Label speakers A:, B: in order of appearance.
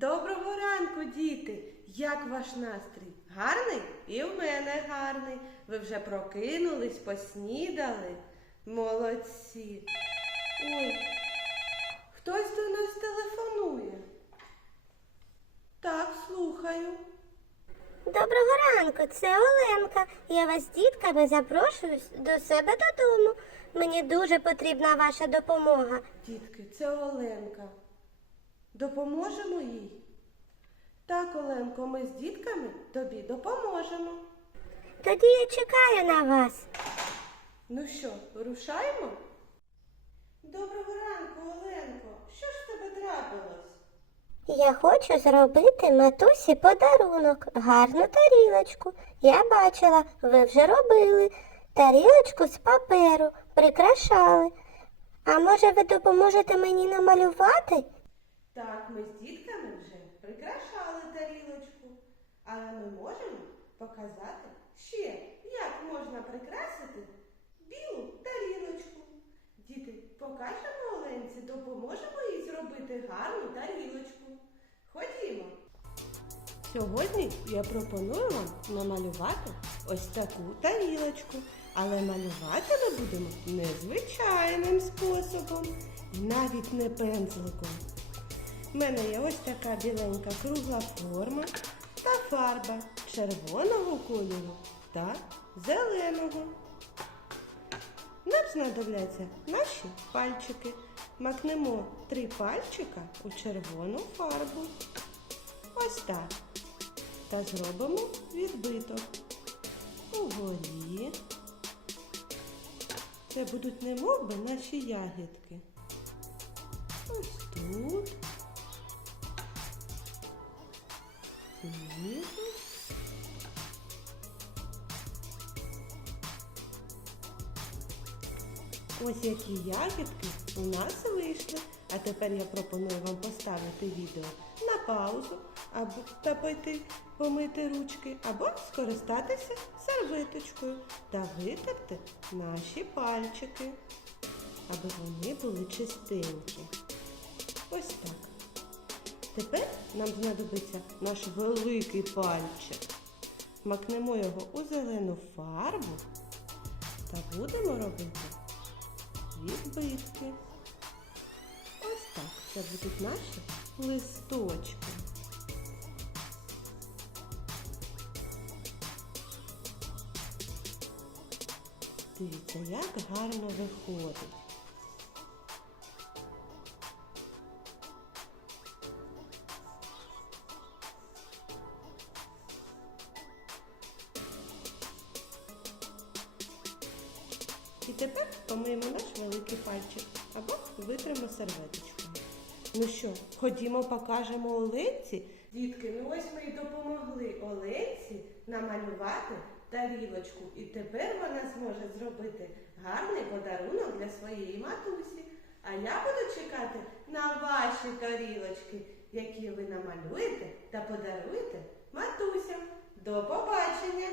A: Доброго ранку, діти! Як ваш настрій? Гарний? І в мене гарний. Ви вже прокинулись, поснідали? Молодці. Ой, хтось до нас телефонує. Так, слухаю.
B: Доброго ранку, це Оленка. Я вас дітками запрошую до себе додому. Мені дуже потрібна ваша допомога.
A: Дітки, це Оленка. Допоможемо їй? Так, Оленко, ми з дітками тобі допоможемо.
B: Тоді я чекаю на вас.
A: Ну що, рушаємо? Доброго ранку, Оленко. Що ж в тебе трапилось?
B: Я хочу зробити матусі подарунок, гарну тарілочку. Я бачила, ви вже робили. Тарілочку з паперу, прикрашали. А може ви допоможете мені намалювати?
A: Так, ми з дітками вже прикрашали тарілочку, але ми можемо показати ще, як можна прикрасити білу тарілочку. Діти, покажемо Оленці, допоможемо їй зробити гарну тарілочку. Ходімо. Сьогодні я пропоную вам намалювати ось таку тарілочку, але малювати ми будемо незвичайним способом, навіть не пензликом. У мене є ось така біленька кругла форма та фарба червоного кольору та зеленого. Нам знадобляться наші пальчики. Макнемо три пальчика у червону фарбу. Ось так. Та зробимо відбиток. Угорі. Це будуть немов би наші ягідки. Ось тут. Ось які ягідки у нас вийшли. А тепер я пропоную вам поставити відео на паузу або та помити ручки, або скористатися серветочкою та витерти наші пальчики, аби вони були чистенькі. Ось так. Тепер нам знадобиться наш великий пальчик. Макнемо його у зелену фарбу та будемо робити відбитки. Ось так. Це будуть наші листочки. Дивіться, як гарно виходить. І тепер помиємо наш великий пальчик або витримо серветочкою. Ну що, ходімо, покажемо Оленці. Дітки, ну ось ми й допомогли Оленці намалювати тарілочку. І тепер вона зможе зробити гарний подарунок для своєї матусі. А я буду чекати на ваші тарілочки, які ви намалюєте та подаруєте матусям. До побачення!